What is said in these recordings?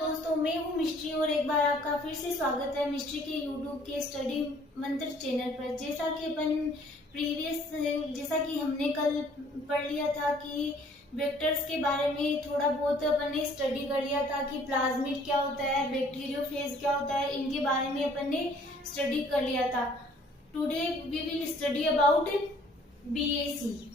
दोस्तों, मैं हूँ मिस्ट्री और एक बार आपका फिर से स्वागत है मिस्ट्री के यूट्यूब के स्टडी मंत्र चैनल पर। जैसा कि हमने कल पढ़ लिया था कि वेक्टर्स के बारे में थोड़ा बहुत अपन ने स्टडी कर लिया था कि प्लाज्मिड क्या होता है, बैक्टीरियोफेज क्या होता है, इनके बारे में अपन ने स्टडी कर लिया था। Today we will study about BAC.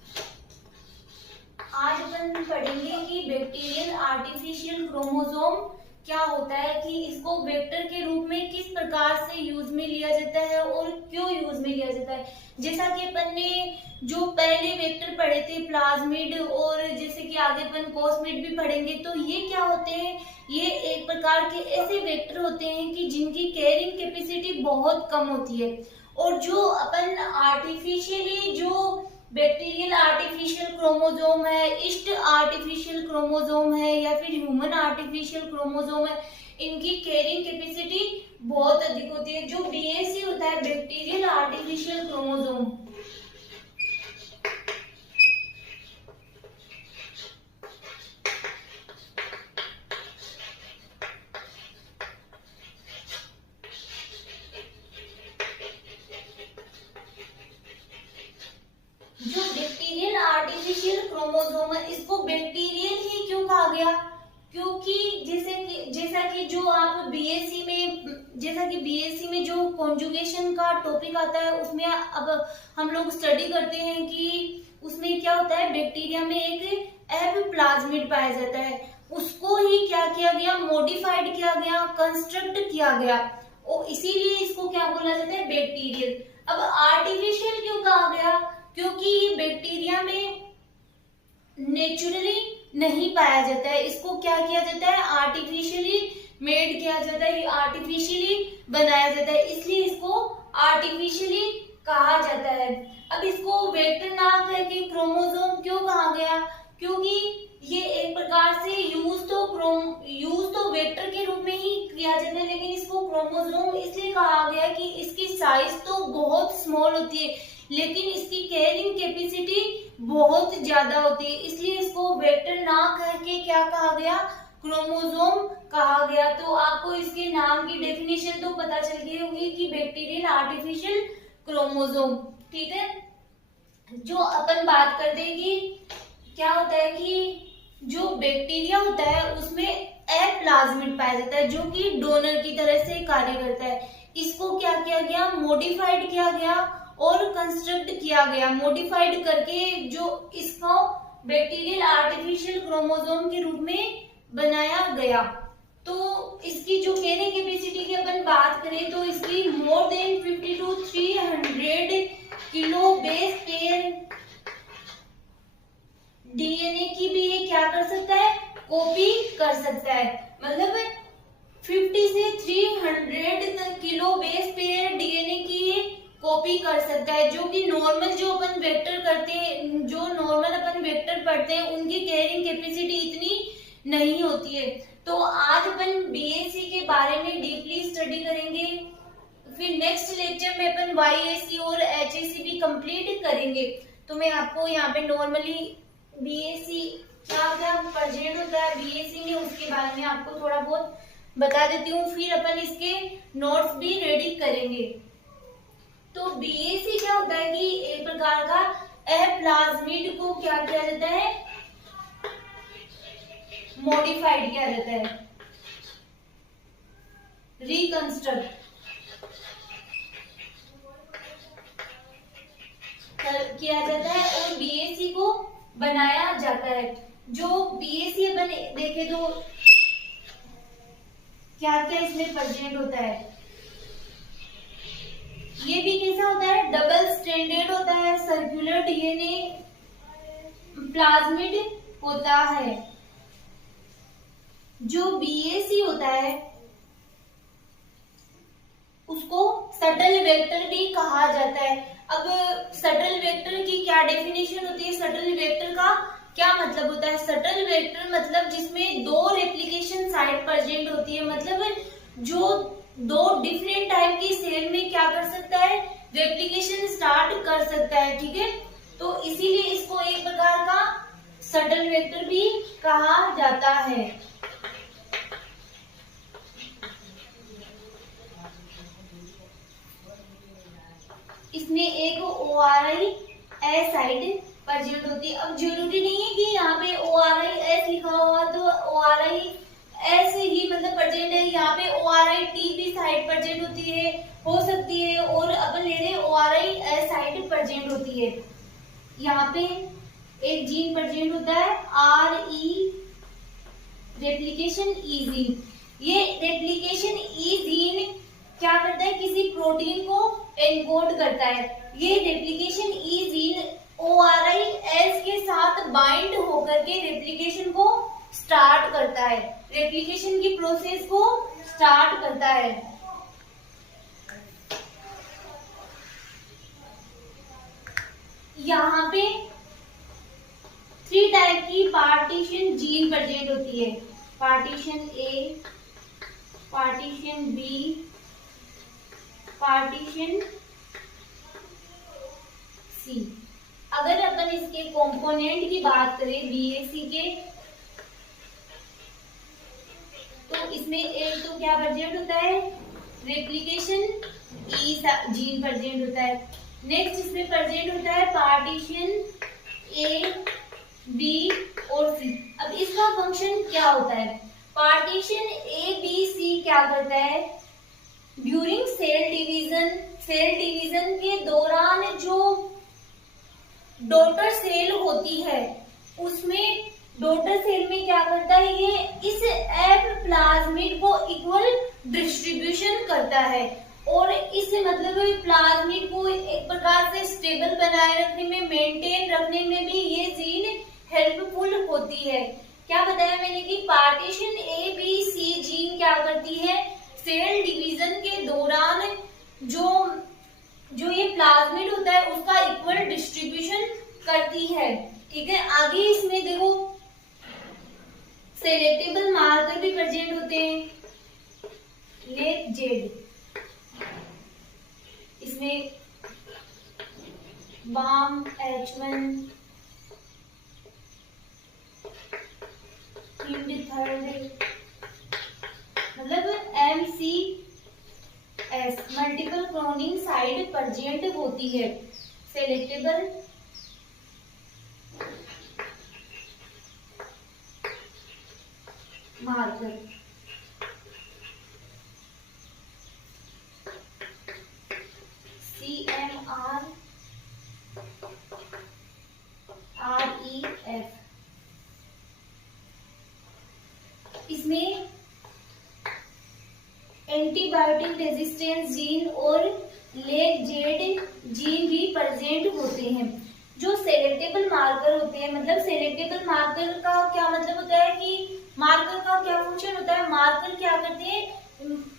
आज अपन पढ़ेंगे कि बैक्टीरियल आर्टिफिशियल क्रोमोसोम क्या होता है, कि इसको वेक्टर के रूप में किस प्रकार से यूज में लिया जाता है और क्यों यूज में लिया जाता है। जैसा कि अपन ने जो पहले वेक्टर पढ़े थे प्लाज्मिड, और जैसे कि आगे अपन कॉस्मिड भी पढ़ेंगे, तो ये क्या होते हैं, ये एक प्रकार के ऐसे वेक्टर होते हैं कि जिनकी कैरिंग कैपेसिटी बहुत कम होती है। और जो अपन आर्टिफिशियली जो बैक्टीरियल आर्टिफिशियल क्रोमोसोम है, ईस्ट आर्टिफिशियल क्रोमोसोम है या फिर ह्यूमन आर्टिफिशियल क्रोमोसोम है, इनकी कैरिंग कैपेसिटी बहुत अधिक होती है। जो बीएसी होता है बैक्टीरियल आर्टिफिशियल क्रोमोसोम, जो बैक्टीरियल आर्टिफिशियल क्रोमोसोम है, इसको बैक्टीरियल ही क्यों कहा गया, क्योंकि जैसा कि बीएससी में जो कॉन्जुगेशन का टॉपिक आता है, उसमें अब हम लोग स्टडी करते हैं कि उसमें क्या होता है, बैक्टीरिया में एक एपिप्लाज्मिड पाया जाता है, उसको ही क्या किया गया, मॉडिफाइड किया गया, कंस्ट्रक्ट किया गया, और इसीलिए इसको क्या बोला जाता है, बैक्टीरियल। अब आर्टिफिशियल क्यों कहा गया, क्योंकि बैक्टीरिया में नेचुरली नहीं पाया जाता है, इसको क्या किया जाता है, आर्टिफिशियली मेड किया जाता है, आर्टिफिशियली बनाया जाता है, इसलिए इसको आर्टिफिशियली कहा जाता है। अब इसको वेक्टर ना करके क्रोमोसोम क्यों कहा गया, क्योंकि ये एक प्रकार से यूज तो वेक्टर के रूप में ही किया जाता है, लेकिन इसको क्रोमोसोम इसलिए कहा गया कि इसकी साइज तो बहुत स्मॉल होती है, लेकिन इसकी कैरिंग कैपेसिटी बहुत ज्यादा होती है, इसलिए इसको वेक्टर ना कह के क्या कहा गया, क्रोमोसोम कहा गया। तो आपको इसके नाम की डेफिनेशन तो पता चल गई होगी कि बैक्टीरियल आर्टिफिशियल क्रोमोसोम, ठीक है। जो अपन बात करते हैं कि क्या होता है कि जो बैक्टीरिया होता है उसमें एप्लाज्मिड पाया जाता है, जो कि डोनर की तरह से कार्य करता है। इसको क्या किया गया, मॉडिफाइड किया गया और कंस्ट्रक्ट किया गया, मॉडिफाइड करके जो इसको बैक्टीरियल आर्टिफिशियल क्रोमोसोम के रूप में बनाया गया। तो इसकी जो कैरिंग कैपेसिटी की अपन बात करें तो इसकी more than 50 to 300 kilo base pair DNA की भी ये क्या कर सकता है, कॉपी कर सकता है। मतलब 50 से 300 किलो बेस पेयर डीएनए की कॉपी कर सकता है, जो कि नॉर्मल जो अपन वेक्टर करते हैं, जो नॉर्मल अपन वेक्टर पढ़ते हैं, उनकी कैरिंग कैपेसिटी इतनी नहीं होती है। तो आज अपन बीएससी के बारे में डीपली स्टडी करेंगे, फिर नेक्स्ट लेक्चर में अपन वाईएससी और एचएससी भी कंप्लीट करेंगे। तो मैं आपको यहाँ पे नॉर्मली बीएससी क्या प्रेजेंट होता है बीएससी में, उसके बारे में आपको थोड़ा बहुत बता देती हूँ, फिर अपन इसके नोट्स भी रेडी करेंगे। तो बीएससी क्या होता है कि एक प्रकार का एप्लाज्मिड को क्या किया जाता है, मॉडिफाइड किया जाता है, रिकंस्ट्रक्ट किया जाता है और बीएससी को बनाया जाता है। जो बीएससी अपन देखे तो क्या क्या इसमें प्रेजेंट होता है, ये भी कैसा होता है, डबल स्ट्रैंडेड होता है, सर्कुलर डीएनए प्लाज्मिड होता है। जो बीएससी होता है उसको सटल वेक्टर भी कहा जाता है। अब सटल वेक्टर की क्या डेफिनेशन होती है, सटल वेक्टर का क्या मतलब होता है, सटल वेक्टर मतलब जिसमें दो रेप्लिकेशन साइट प्रेजेंट होती है, मतलब जो दो डिफरेंट टाइप की सेल में क्या कर सकता है, रेप्लिकेशन स्टार्ट कर सकता है, ठीक है। तो इसीलिए इसको एक प्रकार का सटल वेक्टर भी कहा जाता है। इसमें एक ORI-S साइट प्रेजेंट होती है। अब जरूरी नहीं है कि यहाँ पे ORI-S लिखा हुआ तो ORI-S ही मतलब प्रेजेंट है, यहाँ पे ORI-T भी साइट प्रेजेंट होती है, हो सकती है, और अपन ले रहे ORI-S साइट प्रेजेंट होती है। यहाँ पे एक जीन प्रेजेंट होता है RE रेप्लिकेशन E जीन। ये रेप्लिकेशन E जीन क्या करता है, किसी प्रोटीन को एनकोड करता है। ये रेप्लिकेशन E जीन ORI-S के साथ बाइंड होकर के रेप्लिकेशन को स्टार्ट करता है, रेप्लिकेशन की प्रोसेस को स्टार्ट करता है। यहाँ पे 3 टाइप की पार्टीशन जीन प्रेजेंट होती है, partition A, partition B, partition C। अगर अपन इसके कंपोनेंट की बात करें BAC के, तो इसमें एक तो क्या प्रेजेंट होता है, रेप्लिकेशन E जीन प्रेजेंट होता है। नेक्स्ट इसमें प्रेजेंट होता है पार्टीशन A, B और C। अब इसका फंक्शन क्या होता है, पार्टीशन A, B, C क्या करता है, ड्यूरिंग सेल डिवीजन के दौरान जो डॉटर सेल होती है, उसमें डॉटर सेल में क्या करता है, ये इस एफ प्लाज्मिड को इक्वल डिस्ट्रीब्यूशन करता है, और इस मतलब प्लाज्मिड को एक प्रकार से स्टेबल बनाए रखने में, मेंटेन रखने में भी ये जीन हेल्पफुल होती है। क्या बताया मैंने कि partition A, B, C gene क्या करती है, सेल डिवीजन के दौरान जो ये प्लाज्मिड होता है उसका इक्वल डिस्ट्रीब्यूशन करती है। ठीक है, आगे इसमें देखो सेलेक्टेबल मार्कर भी प्रेजेंट होते हैं, लेग जेड, इसमें BAM, H1, मतलब MCS multiple cloning site present होती है। सेलेक्टेबल मार्कर CMR REF, इसमें एंटीबायोटिक रेजिस्टेंस जीन और लेग जेड जीन भी प्रेजेंट होते हैं। जो सेलेक्टेबल मार्कर होते हैं, मतलब सेलेक्टेबल मार्कर का क्या मतलब होता है कि मार्कर का क्या फंक्शन होता है, मार्कर क्या करते हैं,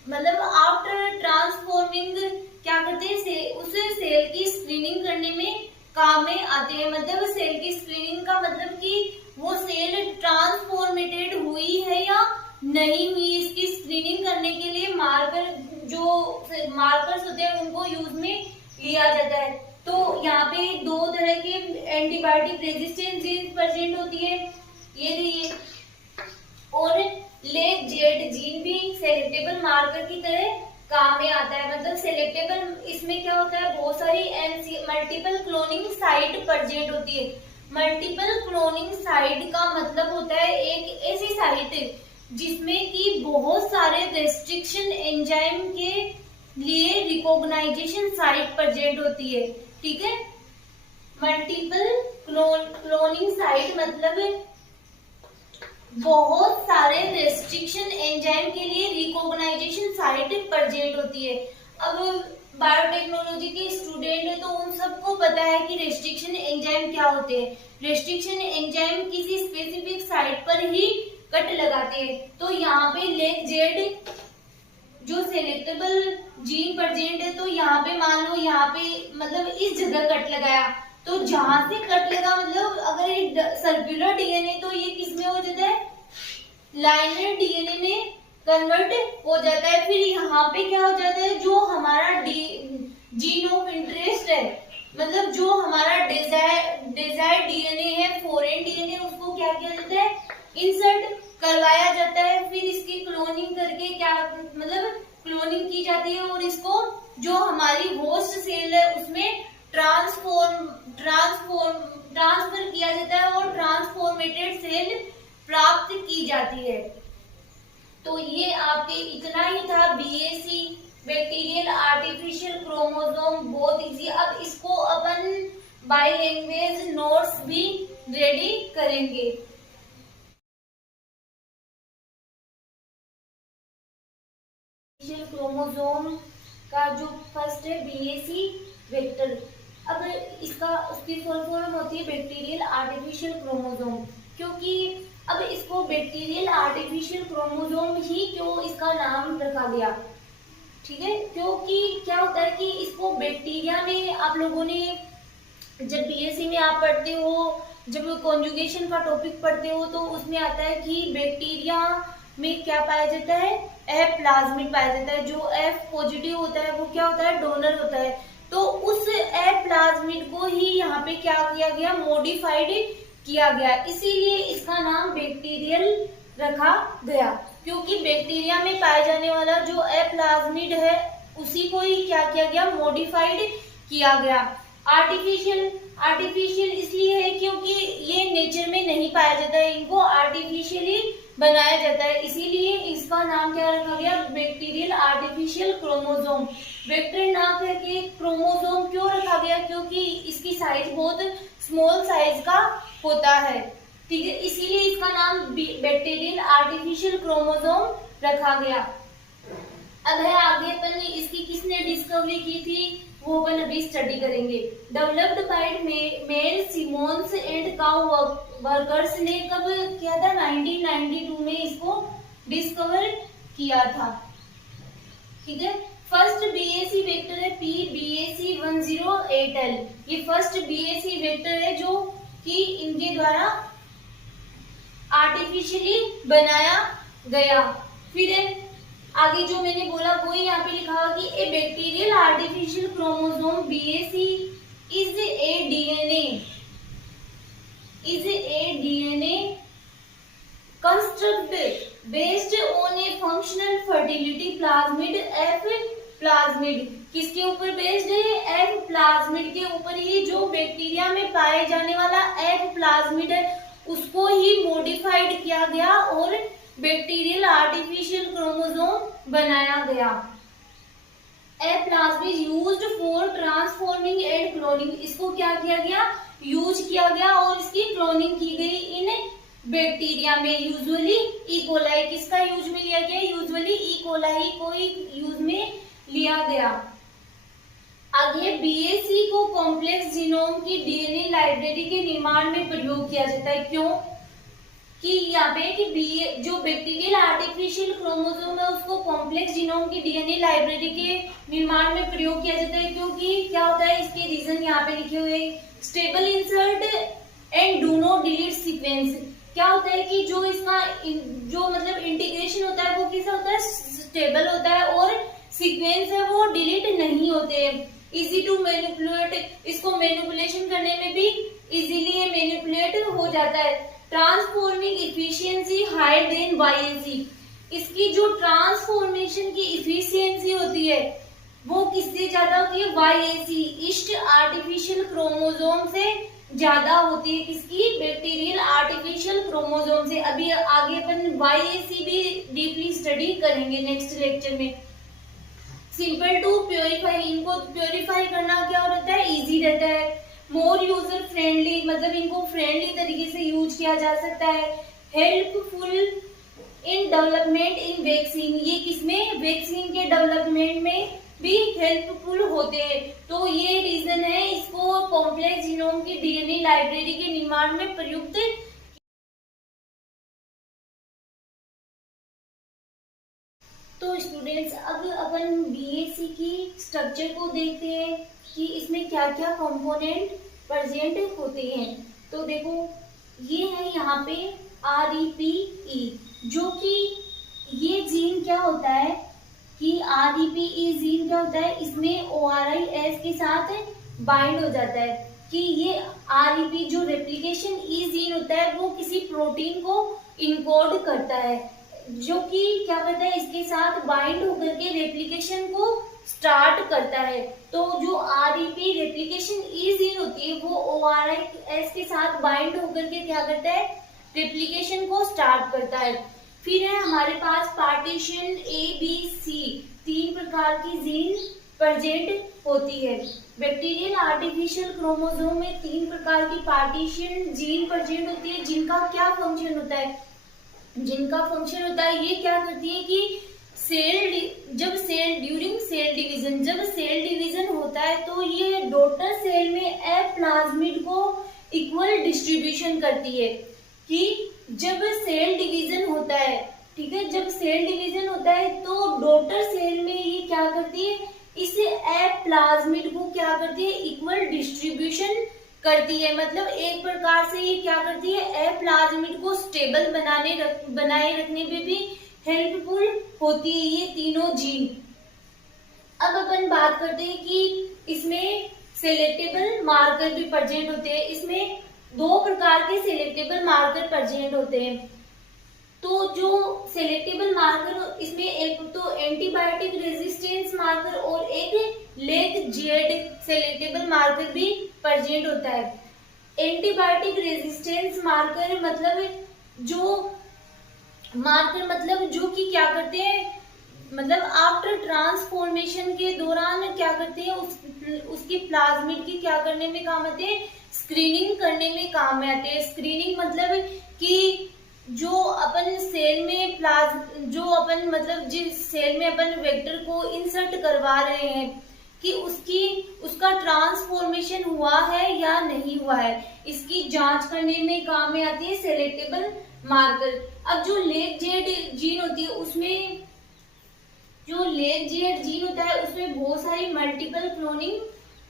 मतलब आफ्टर ट्रांसफॉर्मिंग क्या करते हैं, उस सेल की स्क्रीनिंग करने में काम में आते हैं। मतलब सेल की स्क्रीनिंग का मतलब कि वो सेल ट्रांसफॉर्मेटेड हुई है या नहीं हुई, इसकी स्क्रीनिंग करने के लिए मार्कर, जो मार्कर्स होते हैं उनको यूज में लिया जाता है। तो यहाँ पे 2 तरह के एंटीबायोटिक रेजिस्टेंस जीन प्रेजेंट होती है, ये और लेग जेड जीन भी सेलेक्टेबल मार्कर की तरह काम में आता है। मतलब सेलेक्टेबल, इसमें क्या होता है, बहुत सारी मल्टीपल क्लोनिंग साइट प्रेजेंट होती है। मल्टीपल क्लोनिंग साइट का मतलब होता है एक ऐसी साइट जिसमें कि बहुत सारे रेस्ट्रिक्शन एंजाइम के लिए रिकॉग्नाइजेशन साइट प्रेजेंट होती है। ठीक है, मल्टीपल क्लोनिंग साइट मतलब बहुत सारे रेस्ट्रिक्शन एंजाइम के लिए रिकॉग्नाइजेशन साइट प्रेजेंट होती है। अब बायोटेक्नोलॉजी के स्टूडेंट है तो उन सबको पता है कि रेस्ट्रिक्शन एंजाइम क्या होते हैं। रेस्ट्रिक्शन एंजाइम किसी स्पेसिफिक साइट पर ही कट लगाते हैं। तो यहाँ पे लेग जेड जो सेलेक्टेबल जीन प्रेजेंट है, तो यहाँ पे मान लो यहाँ पे मतलब इस जगह कट लगाया, तो जहां से कट लगा मतलब अगर ये सर्कुलर डीएनए तो ये किसमें हो जाता है, लाइनर डीएनए में कन्वर्ट हो जाता है। फिर यहाँ पे क्या हो जाता है, जो हमारा जीन ऑफ इंटरेस्ट है, मतलब जो हमारा डिजायर्ड डीएनए है, फॉरेन डीएनए, उसको क्या किया जाता है, इंसर्ट करवाया जाता है। फिर इसकी क्लोनिंग करके क्या मतलब क्लोनिंग की जाती है और इसको जो हमारी होस्ट सेल है उसमें ट्रांसफर किया जाता है और ट्रांसफॉर्मेटेड सेल प्राप्त की जाती है। तो ये आपके इतना ही था बीएसी बैक्टीरियल आर्टिफिशियल क्रोमोसोम, बहुत इजी। अब इसको अपन बाय लैंग्वेज नोट्स भी रेडी करेंगे। क्रोमोसोम का जो फर्स्ट है बीएसी वेक्टर, अब उसकी फुल फॉर्म होती है बैक्टीरियल आर्टिफिशियल क्रोमोसोम। क्योंकि अब इसको बैक्टीरियल आर्टिफिशियल क्रोमोसोम ही क्यों इसका नाम रखा गया, ठीक है, क्योंकि क्या होता है कि इसको बैक्टीरिया में आप लोगों ने जब बीएससी में आप पढ़ते हो, जब कॉन्जुगेशन का टॉपिक पढ़ते हो तो उसमें आता है कि बैक्टीरिया में क्या पाया जाता है, एफ प्लाज्मिड पाया जाता है। जो एफ पॉजिटिव होता है वो क्या होता है, डोनर होता है। तो उस एफ प्लाज्मिड को ही यहाँ पे क्या किया गया, मॉडिफाइड किया गया, इसीलिए इसका नाम बैक्टीरियल रखा गया। क्योंकि बैक्टीरिया में पाए जाने वाला जो एफ प्लाज्मिड है उसी को ही क्या किया गया, मॉडिफाइड किया गया। आर्टिफिशियल इसलिए है क्योंकि ये नेचर में नहीं पाया जाता है, इनको आर्टिफिशियली बनाया जाता है, इसीलिए इसका नाम क्या रखा गया, बैक्टीरियल आर्टिफिशियल क्रोमोसोम। वेक्टर ना करके क्रोमोसोम क्यों रखा गया, क्योंकि इसकी साइज बहुत स्मॉल साइज का होता है, ठीक है, इसीलिए इसका नाम बैक्टीरियल आर्टिफिशियल क्रोमोसोम रखा गया। अब है आगे अपन इसकी किसने डिस्कवरी की थी वो अपन अभी स्टडी करेंगे। Developed by Mel Simons and co workers ने कब किया था, 1992 में इसको डिस्कवर किया था, ठीक है। फर्स्ट बीएसी वेक्टर है PBAC 108L, ये फर्स्ट बीएसी वेक्टर है जो कि इनके द्वारा आर्टिफिशियली बनाया गया। फिर आगे जो मैंने बोला वो यहाँ पे लिखा हुआ कि ए bacterial artificial chromosome BAC is a DNA construct based on A functional fertility plasmid F plasmid. किसके ऊपर बेस्ड है, एफ प्लाज्मिड के ऊपर ही। जो बैक्टीरिया में पाए जाने वाला एफ प्लाज्मिड है उसको ही मॉडिफाइड किया गया और बैक्टीरियल आर्टिफिशियल क्रोमोसोम बनाया गया। A plasmid used for transforming and cloning, इसको क्या किया गया, यूज किया गया और इसकी क्लोनिंग की गई इन बैक्टीरिया में। यूजुअली इकोलाई, किसका यूज में लिया गया, यूजुअली इकोलाई को यूज में लिया गया। आगे बीएसी को कॉम्प्लेक्स जीनोम की डीएनए लाइब्रेरी के निर्माण में प्रयोग किया जाता है। क्यों कि यहाँ पे कि जो बैक्टीरियल आर्टिफिशियल क्रोमोसोम है उसको कॉम्प्लेक्स जीनोम की डीएनए लाइब्रेरी के निर्माण में प्रयोग किया जाता है। क्योंकि क्या होता है, इसके रीजन यहाँ पे लिखे हुए, stable insert and do not delete sequence. क्या होता है कि जो इसका जो मतलब इंटीग्रेशन होता है वो कैसा होता है, स्टेबल होता है और सीक्वेंस है वो डिलीट नहीं होते। इजी टू मैनिपुलेट, इसको मैनिपुलेशन करने में भी इजीली मैनिपुलेट हो जाता है। Transforming efficiency higher than YAC, इसकी जो ट्रांसफॉर्मेशन की इफिशियंसी होती है वो किससे ज्यादा होती है, YAC ईस्ट आर्टिफिशियल क्रोमोसोम से ज्यादा होती है। किसकी, बैक्टीरियल आर्टिफिशियल क्रोमोसोम से। अभी आगे अपन YAC भी डीपली स्टडी करेंगे नेक्स्ट लेक्चर में। सिंपल टू प्योरीफाई, इनको प्योरीफाई करना क्या रहता है, इजी रहता है। मोर यूजर फ्रेंडली, मतलब इनको फ्रेंडली तरीके से यूज किया जा सकता है। Helpful in development in vaccine, ये किसमें, वैक्सीन के डेवलपमेंट में भी हेल्पफुल होते हैं। तो ये रीजन है इसको कॉम्प्लेक्स जीनोम की डीएनए लाइब्रेरी के निर्माण में प्रयुक्त। तो स्टूडेंट्स अब अपन बीएसी की स्ट्रक्चर को देखते हैं कि इसमें क्या क्या कंपोनेंट प्रेजेंट होते हैं। तो देखो ये है यहाँ पे REPE, जो कि ये जीन क्या होता है कि REPE जीन क्या होता है, इसमें ORIS के साथ बाइंड हो जाता है कि ये REP जो रेप्लिकेशन E जीन होता है वो किसी प्रोटीन को इनकोड करता है। जो कि क्या करता है, इसके साथ बाइंड होकर के रेप्लिकेशन को स्टार्ट करता है। तो जो आरईपी रेप्लिकेशन ई जीन होती है वो ओआरआईएस के साथ बाइंड होकर के क्या करता है, रेप्लिकेशन को स्टार्ट करता है। फिर है हमारे पास पार्टीशन ए बी सी, 3 प्रकार की जीन प्रेजेंट होती है। बैक्टीरियल आर्टिफिशियल क्रोमोसोम में 3 प्रकार की पार्टीशन जीन प्रेजेंट होती है, जिनका क्या फंक्शन होता है, ये क्या करती है कि जब सेल डिवीजन होता है तो ये डॉटर सेल में ए प्लाज्मिड को इक्वल डिस्ट्रीब्यूशन करती है। कि जब सेल डिवीजन होता है, ठीक है, जब सेल डिवीजन होता है तो डॉटर सेल में ये क्या करती है, इस ए प्लाज्मिड को क्या करती है, इक्वल डिस्ट्रीब्यूशन करती है। मतलब एक प्रकार से ये क्या करती है, ए प्लाज्मिड को स्टेबल बनाए रखने में भी हेल्पफुल होती है ये तीनों जीन। अब अपन बात करते हैं कि इसमें सेलेक्टेबल मार्कर भी प्रेजेंट होते हैं। इसमें 2 प्रकार के सेलेक्टेबल मार्कर प्रेजेंट होते हैं। तो जो सेलेक्टेबल मार्कर, इसमें एक तो एंटीबायोटिक रेजिस्टेंस मार्कर और एक लेग जेड सेलेक्टेबल मार्कर भी प्रेजेंट होता है। एंटीबायोटिक रेजिस्टेंस मार्कर मतलब जो कि क्या करते हैं, मतलब आफ्टर ट्रांसफॉर्मेशन के दौरान क्या करते हैं, उसकी प्लाज्मिड की क्या करने में काम आते हैं, स्क्रीनिंग करने में काम में आते हैं। स्क्रीनिंग मतलब कि जो अपन जिस सेल में अपन वेक्टर को इंसर्ट करवा रहे हैं कि उसका ट्रांसफॉर्मेशन हुआ है या नहीं हुआ है, इसकी जांच करने में काम में आती है सेलेक्टेबल मार्कर। अब जो लेग जेड जीन होती है उसमें बहुत सारी मल्टीपल क्लोनिंग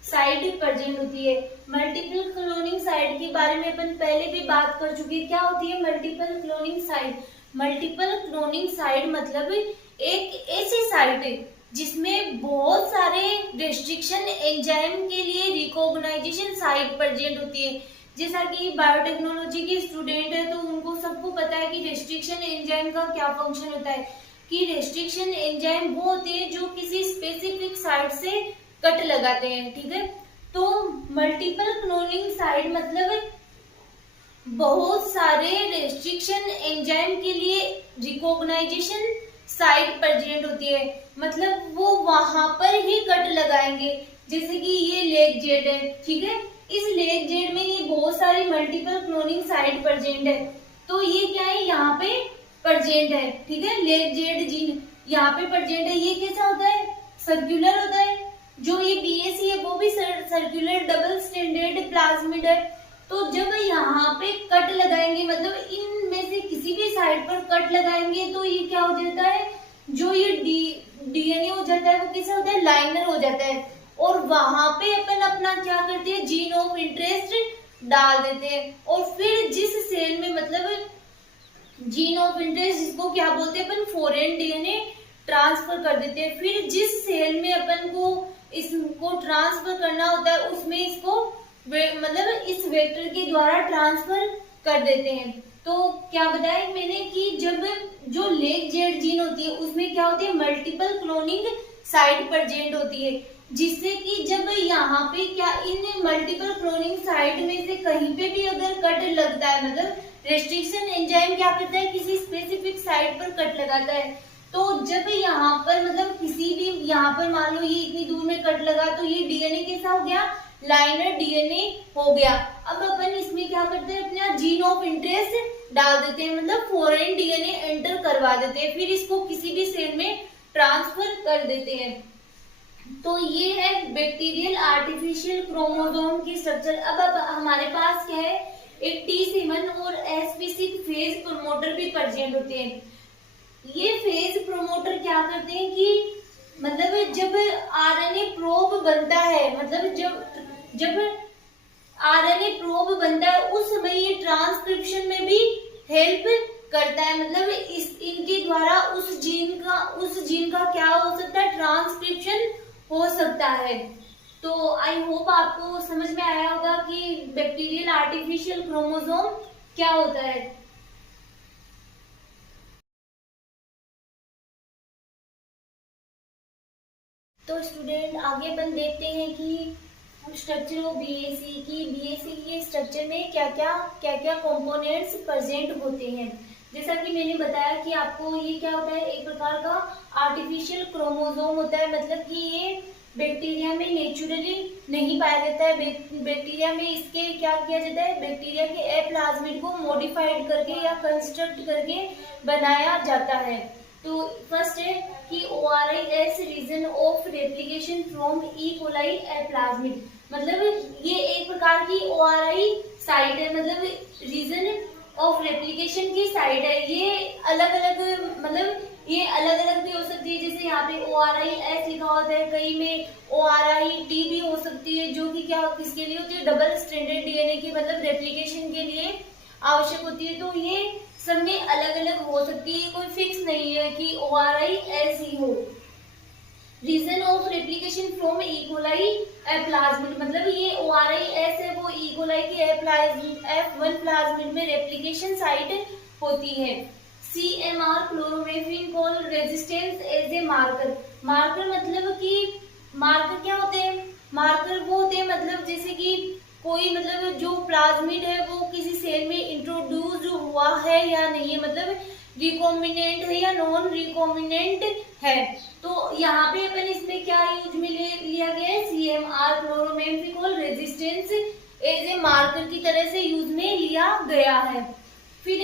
साइट प्रेजेंट होती है। मल्टीपल क्लोनिंग साइट के बारे में अपन पहले भी बात कर चुके हैं। क्या होती है multiple cloning site? Multiple cloning site मतलब एक ऐसी साइट है जिसमें बहुत सारे रेस्ट्रिक्शन एंजाइम के लिए रिकॉग्नाइजेशन साइट प्रेजेंट होती है। जैसा कि बायोटेक्नोलॉजी के स्टूडेंट है तो उनको सबको पता है कि रेस्ट्रिक्शन एंजाइम का क्या फंक्शन होता है, कि रेस्ट्रिक्शन एंजाइम वो होते हैं जो किसी स्पेसिफिक साइट से कट लगाते हैं, ठीक है। तो मल्टीपल क्लोनिंग साइट मतलब बहुत सारे रेस्ट्रिक्शन एंजाइम के लिए रिकॉग्नाइजेशन साइट प्रेजेंट होती है, मतलब वो वहां पर ही कट लगाएंगे। जैसे कि ये लेग जेड है, ठीक है, इस लेग जेड में ये बहुत सारी मल्टीपल क्लोनिंग साइट प्रेजेंट है। तो ये क्या है, यहाँ पे प्रेजेंट है, ठीक है, लेग जेड जीन यहाँ पे प्रेजेंट है। ये कैसा होता है, सर्कुलर होता है। जो ये बीएसी है वो भी सर्कुलर डबल स्टैंडर्ड प्लाज्मिड है। तो जब यहाँ पे कट लगाएंगे, मतलब इनमें से किसी भी साइड पर कट लगाएंगे तो ये क्या हो जाता है, जो ये डीएनए हो जाता है वो कैसा होता है, लाइनर हो जाता है। और वहां पे अपन अपना क्या करते हैं, जीन ऑफ इंटरेस्ट डाल देते हैं। और फिर जिस सेल में मतलब जीन ऑफ इंटरेस्ट जिसको क्या बोलते हैं अपन, फॉरेन डीएनए ट्रांसफर कर देते हैं। फिर जिस सेल में अपन को इसको ट्रांसफर करना होता है उसमें इसको मतलब इस वेक्टर के द्वारा ट्रांसफर कर देते हैं। तो क्या बताया मैंने कि जब जो लेग जेड जीन होती है उसमें क्या होती है, मल्टीपल क्लोनिंग साइट प्रेजेंट होती है, जिससे कि जब यहाँ पे क्या इन मल्टीपल क्लोनिंग साइट में से कहीं पे भी अगर कट लगता है, मतलब रेस्ट्रिक्शन एंजाइम क्या करता है, किसी स्पेसिफिक साइट पर कट लगाता है। तो जब यहाँ पर मतलब किसी भी यहाँ पर मान लो ये इतनी दूर में कट लगा तो ये डीएनए कैसा हो गया, लाइनर डीएनए हो गया। अब अपन इसमें क्या करते हैं, अपना जीन ऑफ इंटरेस्ट डाल देते हैं, मतलब फॉरेन डीएनए एंटर करवा देते हैं, फिर इसको किसी भी सेल में ट्रांसफर कर देते हैं। तो ये है बैक्टीरियल आर्टिफिशियल क्रोमोसोम की स्ट्रक्चर। अब हमारे पास क्या है, एक T7 और sp6 फेज प्रोमोटर भी प्रेजेंट होते हैं। ये फेज प्रोमोटर क्या करते हैं कि मतलब जब आरएनए प्रोब बनता है, मतलब जब आरएनए प्रोब बनता है उस समय ये ट्रांसक्रिप्शन में भी हेल्प करता है। मतलब इनके द्वारा उस जीन का क्या हो सकता है, ट्रांसक्रिप्शन हो सकता है। तो आई होप आपको समझ में आया होगा कि बैक्टीरियल आर्टिफिशियल क्रोमोसोम क्या होता है। तो स्टूडेंट आगे अपन देखते हैं कि स्ट्रक्चर ऑफ बीएसी की बीएसी के स्ट्रक्चर में क्या क्या कंपोनेंट्स प्रेजेंट होते हैं। जैसा कि मैंने बताया कि आपको ये क्या होता है, एक प्रकार का आर्टिफिशियल क्रोमोसोम होता है, मतलब कि ये बैक्टीरिया में नेचुरली नहीं पाया जाता है। बैक्टीरिया में इसके क्या किया जाता है, बैक्टीरिया के एप्लाज्मिड को मॉडिफाइड करके या कंस्ट्रक्ट करके बनाया जाता है। तो फर्स्ट है कि ORI-S region of replication from E coli a plasmid, मतलब ये एक प्रकार की ORI साइट है, मतलब रीजन ऑफ रेप्लिकेशन की साइट है। ये अलग अलग भी हो सकती है, जैसे यहाँ पे ORI-S लिखा होता है, कई में ORI-T भी हो सकती है, जो कि क्या किसके लिए होती है, डबल स्ट्रैंडेड डीएनए की मतलब रेप्लिकेशन के लिए आवश्यक होती है। तो ये सब में अलग अलग हो सकती है, कोई फिक्स नहीं है कि ORI-S ही हो। Region of replication from E coli a plasmid, मतलब ये ORI-S है वो ई कोलाई के F1 प्लाज्मिड में रेप्लिकेशन साइट होती है। CMR chloramphenicol resistance as a marker. Marker मतलब कि मार्कर क्या होते हैं, मार्कर वो होते हैं मतलब जैसे कि कोई मतलब जो प्लाज्मिड है वो किसी सेल में इंट्रोड्यूस हुआ है या नहीं है, मतलब रिकॉम्बिनेंट है या नॉन रिकॉम्बिनेंट है। तो यहाँ पे अपन इसमें क्या यूज में लिया गया है, CMR chloramphenicol resistance as a marker की तरह से यूज में लिया गया है। फिर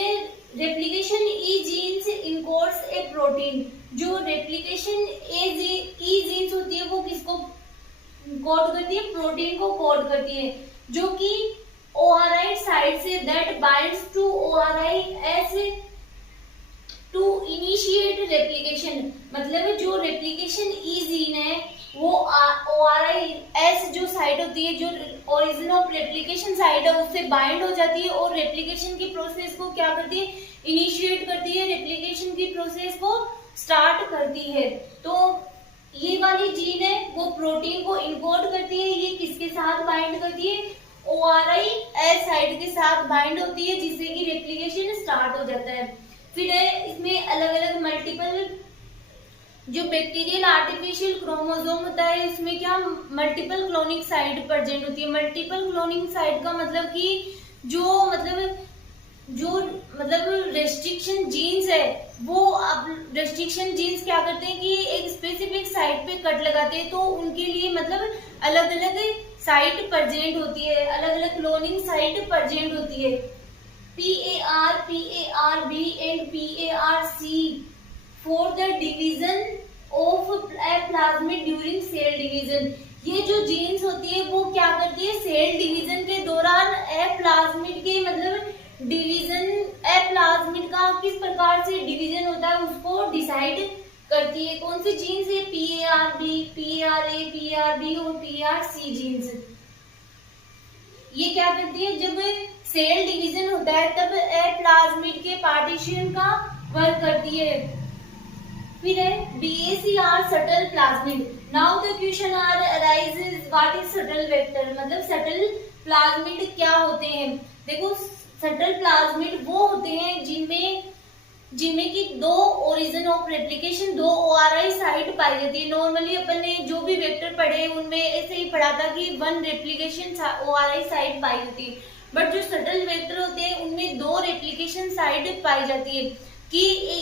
replication E genes encodes a protein, जो रेप्लिकेशन ई जीन्स होती है वो किसको कोड करती है, प्रोटीन को कोड करती है, जो कि ORI साइट से that binds to ORI-S to initiate replication, मतलब जो रेप्लिकेशन ई जीन है वो ORI-S जो साइट होती है, जो ओरिजिन ऑफ रेप्लिकेशन साइट है, उससे बाइंड हो जाती है और रेप्लिकेशन की प्रोसेस को क्या करती है, इनिशिएट करती है, रेप्लिकेशन की प्रोसेस को स्टार्ट करती है। तो ये वाली जीन है वो प्रोटीन को इनकोड करती है, ये किसके साथ बाइंड करती है, ORI-S साइट के साथ बाइंड होती है, जिससे कि रेप्लिकेशन स्टार्ट हो जाता है। फिर है इसमें अलग अलग मल्टीपल जो बैक्टीरियल आर्टिफिशियल क्रोमोसोम होता है, इसमें क्या मल्टीपल क्लोनिंग साइट प्रेजेंट होती है। मल्टीपल क्लोनिंग साइट का मतलब कि जो रेस्ट्रिक्शन जीन्स है वो अब रेस्ट्रिक्शन जीन्स क्या करते हैं कि एक स्पेसिफिक साइट पे कट लगाते हैं, तो उनके लिए मतलब अलग अलग साइट प्रेजेंट होती है, अलग अलग क्लोनिंग साइट प्रेजेंट होती है। PAR, PARB and PARC for the division of plasmid during cell division. ये जो जीन्स होती है वो क्या करती है, सेल डिवीजन के दौरान प्लाज्मिड के मतलब डिवीजन प्लाज्मिड का किस प्रकार से डिवीजन होता है उसको डिसाइड करती है। कौन सी जीन्स है, PARB, PARA, PARB और PARC जीन्स। ये क्या करती है, जब सेल डिवीजन होता है तब प्लाज्मिड के पार्टीशन का वर्क करती है। फिर है BACR subtle plasmid. Now the question arises what is subtle vector, मतलब सटल प्लाज्मिड क्या होते हैं। देखो सटल प्लाज्मिड वो होते हैं जिनमें की दो ओरिजिन ऑफ रेप्लिकेशन, दो ORI साइट पाई जाती है। नॉर्मली अपन ने जो भी वेक्टर पढ़े उनमें ऐसे ही पढ़ा था कि वन रेप्लिकेशन ORI साइट पाई जाती है, बट जो सटल वेक्टर होते हैं उनमें दो रेप्लिकेशन साइट पाई जाती है कि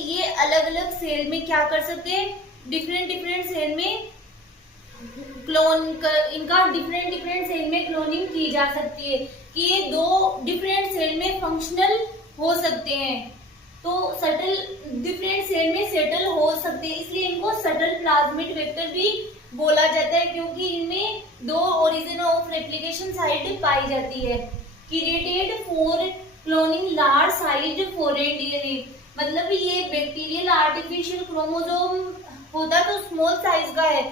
ये अलग अलग सेल में क्या कर सकते हैं, डिफरेंट सेल में इनका डिफरेंट सेल में क्लोनिंग की जा सकती है, कि ये दो डिफरेंट सेल में फंक्शनल हो सकते हैं, तो सटल डिफरेंट सेल में सेटल हो सकते हैं, इसलिए इनको सटल प्लाज्मिड वेक्टर भी बोला जाता है, क्योंकि इनमें दो ओरिजिन ऑफ रेप्लिकेशन साइट पाई जाती है। Created for cloning large size foreign DNA, मतलब ये बैक्टीरियल आर्टिफिशियल क्रोमोसोम होता तो स्मॉल साइज का है,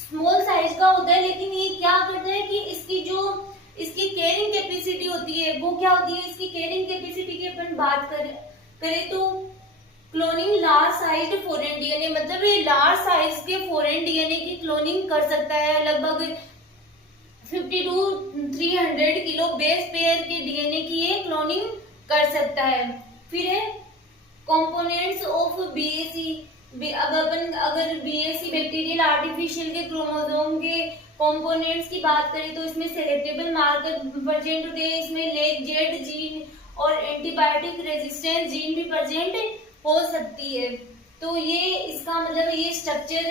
स्मॉल साइज का होता है, लेकिन ये क्या करता है कि इसकी कैरिंग कैपेसिटी होती है वो क्या होती है, इसकी कैरिंग कैपेसिटी की अपन बात करें तो cloning large size foreign DNA, मतलब ये लार्ज साइज के फॉरेन डीएनए की क्लोनिंग कर सकता है, लगभग 50 to 300 किलो बेस पेयर के डीएनए की ये क्लोनिंग कर सकता है। फिर है कंपोनेंट्स ऑफ बीएसी। अब अपन अगर बीएससी बैक्टीरियल आर्टिफिशियल के क्रोमोसोम के कंपोनेंट्स की बात करें तो इसमें सेलेक्टेबल मार्कर प्रेजेंट होते हैं, इसमें लेग जेड जीन और एंटीबायोटिक रेजिस्टेंस जीन भी प्रेजेंट हो सकती है। तो ये इसका मतलब ये स्ट्रक्चर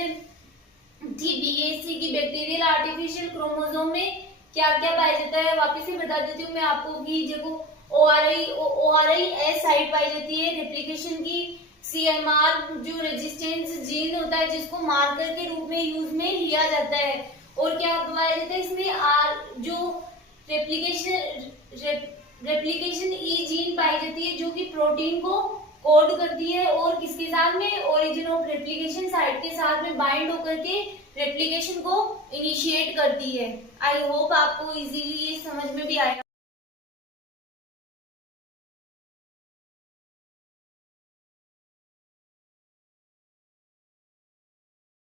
थी बीएससी की बैक्टीरियल आर्टिफिशियल क्रोमोसोम में क्या क्या पाया जाता है। वापस से बता देती हूँ मैं आपको कि देखो ओआरआई एस साइट पाई जाती है रेप्लिकेशन की, सीएमआर जो रेजिस्टेंस जीन होता है जिसको मार्कर के रूप में यूज में लिया जाता है, और क्या पाया जाता है इसमें आर जो रेप्लिकेशन ई जीन पाई जाती है जो कि प्रोटीन को कोड करती है और किसके साथ में ओरिजिन ऑफ रेप्लिकेशन साइट के साथ में बाइंड होकर के रेप्लिकेशन को इनिशिएट करती है। आई होप आपको इजीली ये समझ में भी आया।